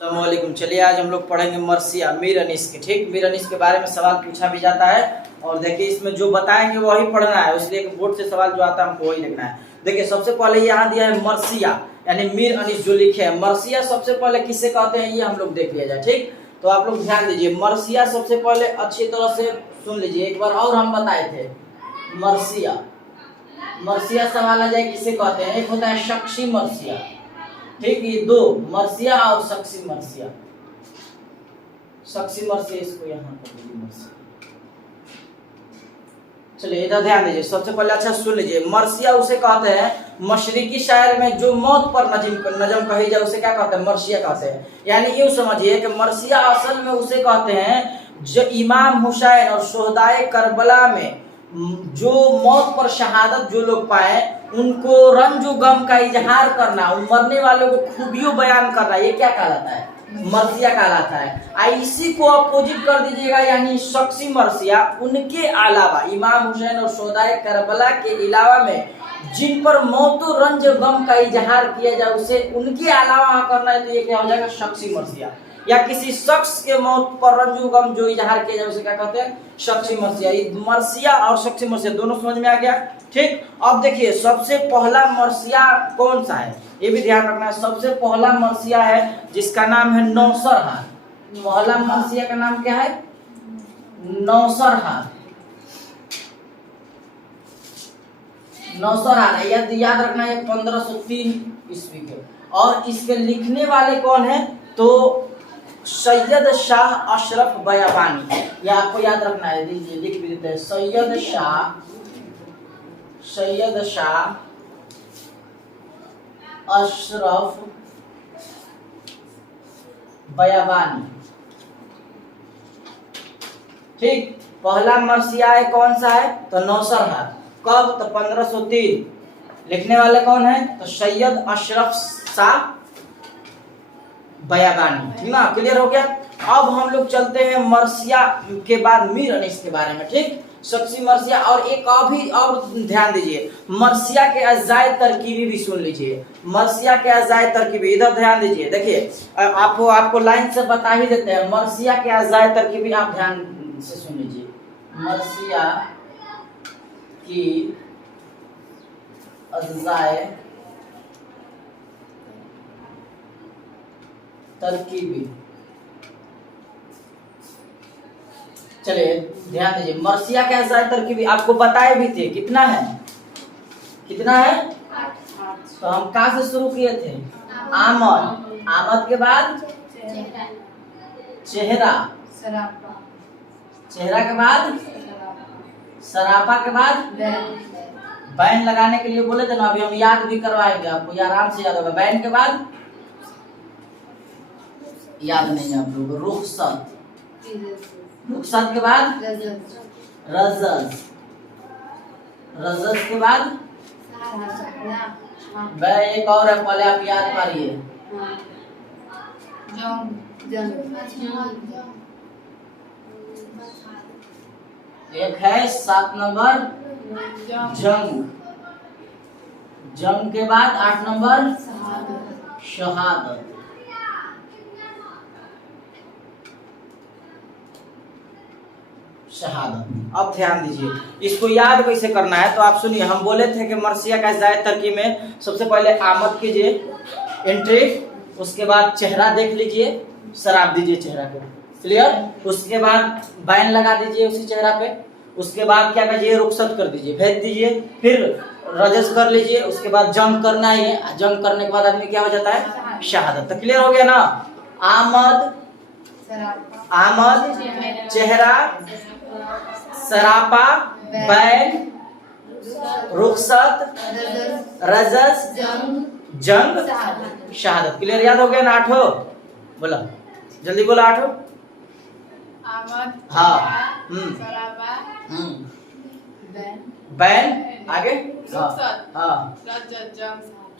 अस्सलामुअलैकुम। चलिए आज हम लोग पढ़ेंगे मर्सिया मीर अनीस की। ठीक, मीर अनीस के बारे में सवाल पूछा भी जाता है और देखिए इसमें जो बताएंगे वही पढ़ना है, इसलिए बोर्ड से सवाल जो आता है हमको वही लिखना है। देखिए सबसे पहले यहाँ दिया है मर्सिया यानी मीर अनीस जो लिखे हैं। मर्सिया सबसे पहले किसे कहते हैं ये हम लोग देख लिया जाए। ठीक, तो आप लोग ध्यान दीजिए, मर्सिया सबसे पहले अच्छी तरह से सुन लीजिए, एक बार और हम बताए थे मर्सिया। मर्सिया सवाल आ जाए किसे कहते हैं, एक होता है शख्सी मर्सिया। ठीक, ये दो मर्सिया और शख्सी मर्सिया। शख्सी मर्सिया इसको यहाँ पर मर्सिया। चलिए इधर ध्यान दीजिए, सबसे पहले अच्छा सुन लीजिए, मर्सिया उसे कहते हैं मशरिकी शायर में जो मौत पर नजम कही जाए उसे क्या कहते हैं, मर्सिया कहते हैं। यानी यूं समझिए कि मर्सिया असल में उसे कहते हैं जो इमाम हुसैन और शोहदाए करबला में जो मौत पर शहादत जो लोग पाए उनको रंजो गम का इजहार करना, मरने वालों को खूबियों बयान करना, ये क्या कहलाता है, मर्सिया कहलाता है। इसी को अपोजिट कर दीजिएगा यानी शख्सी मर्सिया, उनके अलावा इमाम हुसैन और शोहदाए करबला के अलावा में जिन पर मौत और रंज गम का इजहार किया जाए उसे उनके अलावा करना है तो ये क्या हो जाएगा, शख्सी मर्सिया। या किसी शख्स के मौत पर रंजो गम जो इजहार किया जाए उसे क्या कहते हैं, शख्सी मर्सिया। मर्सिया और शख्सी मर्सिया दोनों समझ में आ गया। ठीक, अब देखिए सबसे पहला मर्सिया कौन सा है ये भी ध्यान रखना है। सबसे पहला मर्सिया है जिसका नाम है नौसरहार। पहला मर्सिया का नाम क्या है, नौसरहार। नौसरहार याद रखना है, 1503 ईस्वी के। और इसके लिखने वाले कौन है तो सैयद शाह अशरफ बयाबानी, ये आपको याद रखना है, दीजिए लिख भी देते हैं, सैयद शाह अशरफ बयाबानी। ठीक, पहला मर्सिया है कौन सा है तो नौसरहार। कब तो 1503। लिखने वाले कौन है तो सैयद अशरफ शाह बयाबानी। ठीक ना, क्लियर हो गया। अब हम लोग चलते हैं मर्सिया के बाद मीर अनीस के बारे में। ठीक, शख्सी मर्सिया और एक अभी और ध्यान दीजिए, मर्सिया के अजाए तरकीबी भी सुन लीजिए। मर्सिया के अजाए तरकीबी इधर ध्यान दीजिए, देखिए आपको लाइन से बता ही देते हैं। मर्सिया के अजाए तरकीबी आप ध्यान से सुन लीजिए, मर्सिया की अजाए तरकीबी। चलिए ध्यान दीजिए, मर्सिया के अजाए तरकीबी आपको बताए भी थे, कितना है 8। तो हम कहाँ से शुरू किए थे, आमद। आमद के बाद चेहरा, चेहरा के बाद सरापा के बाद बैन लगाने के लिए बोले थे ना, अभी हम याद भी करवाएंगे आपको, ये आराम से याद होगा। बैन के बाद याद नहीं है आप लोग, रुखसत। रुखसत के बाद रजज। रजज के बाद एक और है, पहले आप याद मारिए, एक है 7 नंबर जंग। जंग के बाद 8 नंबर शहादत। शहादत। अब ध्यान दीजिए, इसको याद कैसे करना है तो आप सुनिए, हम बोले थे कि मर्सिया का अजाए तरकीब में सबसे पहले आमद कीजिए, एंट्री, उसके बाद चेहरा देख लीजिए, शराब दीजिए चेहरा को, क्लियर। उसके बाद बैन लगा दीजिए उसी चेहरा पे, उसके बाद क्या कीजिए, रुखसत कर दीजिए, भेज दीजिए, फिर रजस कर लीजिए, उसके बाद जंग करना है। जंग करने के बाद आदमी क्या हो जाता है, शहादत। तो क्लियर हो गया ना, आमद, चेहरा, सरापा, बैन, रुखसत, रजस, जंग, शहादत। क्लियर, याद हो गया ना 8? बोला जल्दी, बोला 8। हाँ, बैन, आगे हाँ,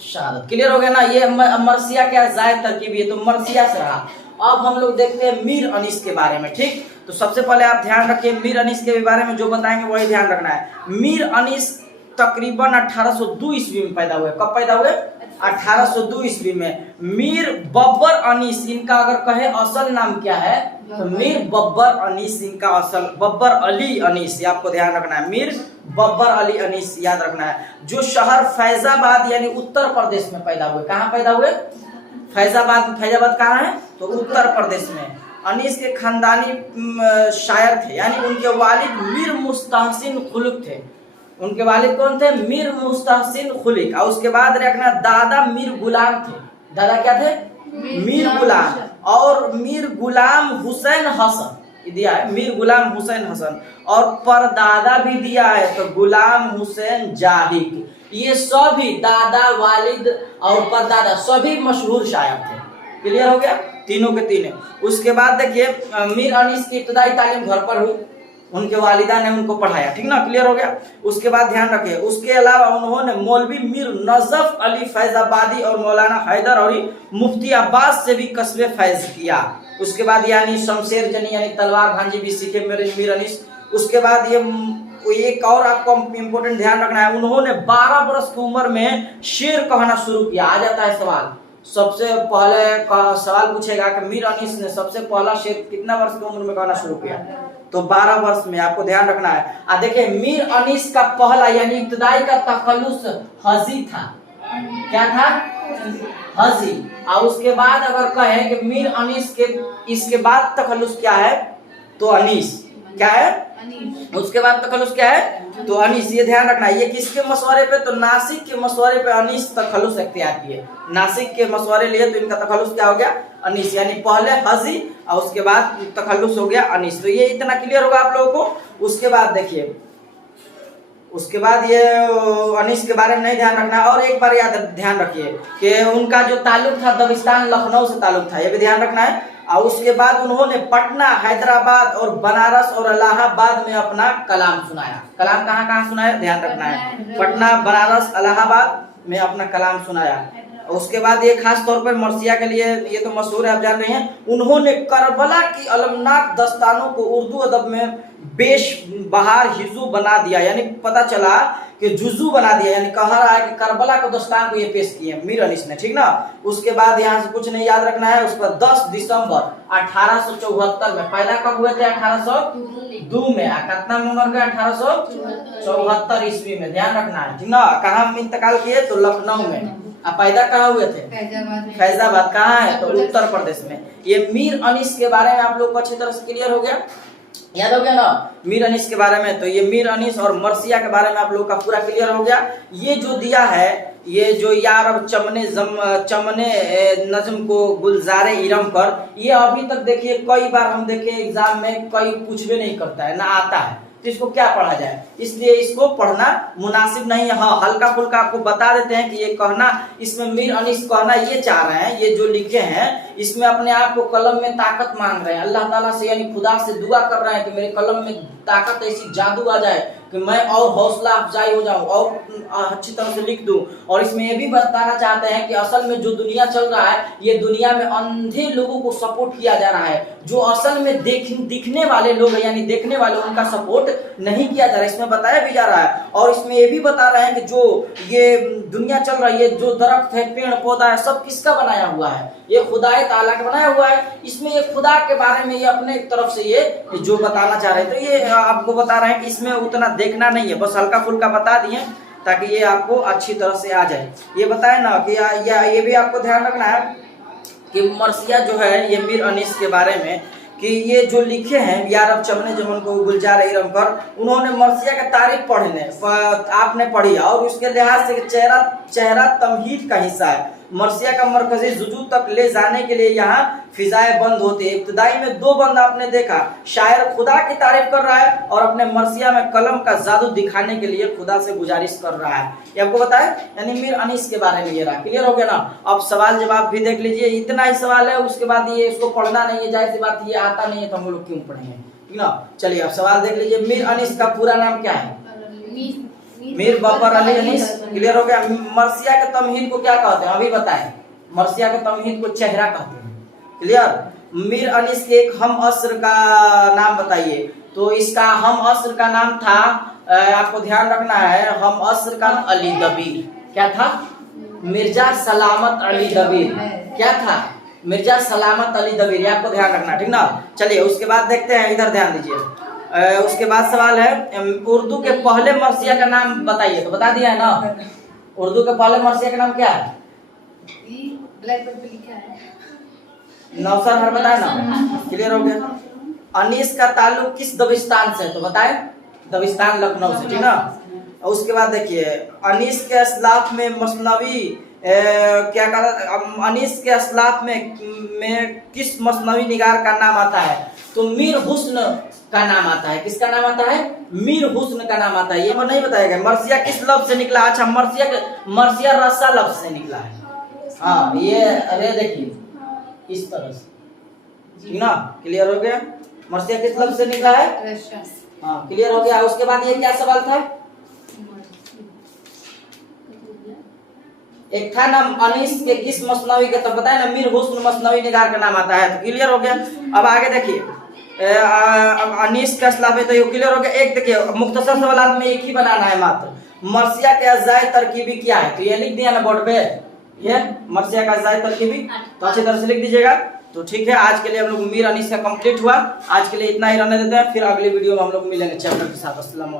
शहादत। क्लियर हो गया ना, ये मर्सिया के अजाए तरकीबी है। तो मर्सिया से रहा। अब हम लोग देखते हैं मीर अनीस के बारे में। ठीक, तो सबसे पहले आप ध्यान रखिए, मीर अनीस के बारे में जो बताएंगे वही ध्यान रखना है। मीर अनीस तकरीबन 1802 ईस्वी में पैदा हुए। कब पैदा हुए? 1802 ईस्वी में। मीर बब्बर अनीस इनका अगर कहे असल नाम क्या है तो मीर बब्बर अनीस इनका असल, बब्बर अली अनीस, ये आपको ध्यान रखना है, मीर बब्बर अली अनीस याद रखना है। जो शहर फैजाबाद यानी उत्तर प्रदेश में पैदा हुए। कहाँ पैदा हुए? फैजाबाद। फैजाबाद कहाँ है? तो उत्तर प्रदेश में। अनीस के खानदानी शायर थे, यानी उनके वालिद मीर मुस्तहसिन खुलुक थे। उनके वालिद कौन थे? मीर मुस्तहसिन खुलिक। और उसके बाद रखना दादा मीर गुलाम थे। दादा क्या थे? मीर गुलाम। और मीर गुलाम हुसैन हसन दिया है, मीर गुलाम हुसैन हसन। और परदादा भी दिया है तो गुलाम हुसैन जाहिक। ये सभी दादा, वालिद और परदादा सभी मशहूर शायर थे। क्लियर हो गया? तीनों के तीनों। उसके बाद देखिए मीर अनीस की इब्तदाई तालीम घर पर हुई, उनके वालिदा ने उनको पढ़ाया। ठीक ना? क्लियर हो गया? उसके बाद ध्यान रखिए, उसके अलावा उन्होंने मौलवी मीर नजफ अली फैजाबादी और मौलाना हैदर और मुफ्ती अब्बास से भी कस्बे फैज किया। उसके बाद यानी शमशेर जनी यानी तलवार भांजी भी सीखे मेरे मीर अनीस। उसके बाद ये एक और आपको इम्पोर्टेंट ध्यान रखना है, उन्होंने 12 वर्ष की उम्र में शेर कहना शुरू किया। आ जाता है सवाल, सबसे पहले का सवाल पूछेगा कि मीर अनीस ने सबसे पहला शेर कितना वर्ष की उम्र में कहना शुरू किया? तो 12 वर्ष में। आपको ध्यान रखना है। देखिए मीर अनीस का पहला यानी इब्तदाई का तखल्लुस हजी था। क्या था? हजी। और उसके बाद अगर कहे कि मीर अनीस के इसके बाद तखल्लुस क्या है तो अनीस। क्या है? उसके बाद तखल्लुस क्या है तो अनीस। ये ध्यान रखना है। ये किसके मशवरे पे? तो नासिक के मशवरे पे अनीस तखल्लुस इख्तियार किए। नासिक के मशवरे लिए तो इनका तखल्लुस क्या हो गया? अनीस। यानी पहले हजी और उसके बाद तखल्लुस हो गया अनीस। तो ये इतना क्लियर होगा आप लोगों को। उसके बाद देखिए, उसके बाद ये अनीस के बारे में नहीं ध्यान रखना। और एक बार याद ध्यान रखिए कि उनका जो ताल्लुक था दबिस्तान लखनऊ से ताल्लुक था, ये भी ध्यान रखना है। और उसके बाद उन्होंने पटना, हैदराबाद और बनारस और इलाहाबाद में अपना कलाम सुनाया। कलाम कहाँ कहाँ सुनाया? ध्यान रखना है। पटना, बनारस, इलाहाबाद में अपना कलाम सुनाया। उसके बाद ये खास तौर पर मर्सिया के लिए ये तो मशहूर है, आप जान रहे हैं। उन्होंने करबला की अलमनाक दस्तानों को उर्दू अदब में बेश बहार हिजू बना दिया, यानी पता चला कि जुजू बना दिया, यानी कह रहा है कि करबला को दस्तान को ये पेश किए मीर अनीस ने। ठीक ना? उसके बाद यहाँ से कुछ नहीं याद रखना है। उस पर 10 दिसंबर 1874 में पैदा कब हुए थे? 1802 में। कितना में मर गए? 1874 ईस्वी में। ध्यान रखना है। ठीक ना? कहाँ इंतकाल किए? तो लखनऊ में। पैदा कहाँ हुए थे? फैजाबाद। कहाँ है? तो उत्तर प्रदेश में। ये मीर अनीस के बारे में आप लोग को अच्छी तरह से क्लियर हो गया, याद हो गया ना मीर अनीस के बारे में। तो ये मीर अनीस और मर्सिया के बारे में आप लोग का पूरा क्लियर हो गया। ये जो दिया है, ये जो यार अब चमने नज्म को गुलजारे इरम पर, ये अभी तक देखिए कई बार हम देखे एग्जाम में कई पूछ भी नहीं करता है, ना आता है। तो इसको क्या पढ़ा जाए? इसलिए इसको पढ़ना मुनासिब नहीं है। हाँ, हल्का फुल्का आपको बता देते हैं कि ये कहना, इसमें मीर अनीस कहना ये चाह रहे हैं, ये जो लिखे हैं इसमें अपने आप को कलम में ताकत मांग रहे हैं, अल्लाह ताला से यानी खुदा से दुआ कर रहे हैं कि मेरे कलम में ताकत ऐसी जादू आ जाए कि मैं और हौसला अफजाई हो जाऊं और अच्छी तरह से लिख दूं। और इसमें ये भी बताना चाहते हैं कि असल में जो दुनिया चल रहा है, ये दुनिया में अंधे लोगों को सपोर्ट किया जा रहा है। जो असल में दिखने वाले लोग हैं यानी देखने वाले, उनका सपोर्ट नहीं किया जा रहा है, इसमें बताया भी जा रहा है। और इसमें ये भी बता रहे हैं कि जो ये दुनिया चल रही है, जो दरख्त है, पेड़ पौधा है, सब किसका बनाया हुआ है? ये खुदाए ताला का बनाया हुआ है। इसमें ये खुदा के बारे में ये अपने तरफ से ये जो बताना चाह रहे हैं, तो ये आपको बता रहे हैं कि इसमें उतना देखना नहीं है, बस हल्का फुल्का बता दिए ताकि ये आपको अच्छी तरह से आ जाए। ये बताए ना कि ये भी आपको ध्यान रखना है कि मर्सिया जो है ये मीर अनीस के बारे में कि ये जो लिखे हैं यारब चमने जमन को गुलजार इरम कर, उन्होंने मर्सिया का तारीफ पढ़ने आपने पढ़ी और उसके लिहाज से चेहरा तमहीद का हिस्सा है। मर्सिया का मरकजी जुजू तक ले जाने के लिए यहाँ फिजाएं बंद होती है। इब्तदाई में 2 बंद आपने देखा, शायर खुदा की तारीफ कर रहा है और अपने मर्सिया में कलम का जादू दिखाने के लिए खुदा से गुजारिश कर रहा है। ये आपको बताए, यानी मीर अनीस के बारे में ये रहा। क्लियर हो गया ना? अब सवाल जवाब भी देख लीजिए, इतना ही सवाल है। उसके बाद ये इसको पढ़ना नहीं है, जाहिर सी बात ये आता नहीं है तो हम लोग क्यों पढ़ेंगे? ठीक ना? चलिए अब सवाल देख लीजिए। मीर अनीस का पूरा नाम क्या है? मीर बब्बर अली अनीस। क्लियर हो गया? मर्सिया के तमहीद को क्या कहते हैं? अभी बताएं। मर्सिया के तमहीद को चेहरा कहते हैं। क्लियर? मीर अनीस के एक हम अस्र का नाम बताइए। तो इसका हम अस्र का नाम था, आपको ध्यान रखना है, हम अस्र का अली दबीर। क्या था? मिर्जा सलामत अली दबीर। क्या था? मिर्जा सलामत अली दबीर, आपको ध्यान रखना, ठीक ना। चलिए उसके बाद देखते हैं, इधर ध्यान दीजिए। उसके बाद सवाल है उर्दू के पहले मर्सिया का नाम बताइए। तो बता दिया है ना, उर्दू के पहले मर्सिया का नाम क्या है? ब्लैक बोर्ड पे लिखा है। नौसर हर बताए ना, क्लियर हो गया। अनीस का ताल्लुक किस दबिस्तान से? तो बताए दबिस्तान लखनऊ से, ठीक ना। उसके बाद देखिए अनीस के असलाफ में मसनवी क्या कहा, अनीस के असलाफ में किस मसनवी निगार का नाम आता है? तो मीर हुस्न का नाम आता है। किसका नाम आता है? मीर हुस्न का नाम आता है। ये नहीं बताया गया। मर्सिया किस लफ्ज से निकला? अच्छा, मर्सिया रस्सा लफ्ज से निकला है। हाँ, ये अरे देखिए इस तरह से, ठीक ना, क्लियर हो गया। मर्सिया किस लफ्ज से निकला है? हाँ, क्लियर हो गया। उसके बाद ये क्या सवाल था? एक था ना अनीस के किस मसनवी के, तो बताया ना मीर हुस्न मसनवी निगार का नाम आता है। तो क्लियर हो गया। अब आगे देखिए अनीस का असलाफ है, तो ये क्लियर हो गया। एक देखिए मुख्तसर सवालात में एक ही बनाना है मात्र। मर्सिया के अज़ाए तरकीबी क्या है? तो ये लिख दिया ना बोर्ड पे, ये मर्सिया का अज़ाए तरकीबी, तो अच्छी तरह से लिख दीजिएगा। तो ठीक है, आज के लिए हम लोग मीर अनीस का कंप्लीट हुआ। आज के लिए इतना ही रहने देते हैं, फिर अगले वीडियो में हम लोग मिलेंगे चैप्टर के साथ। अस्सलाम वालेकुम।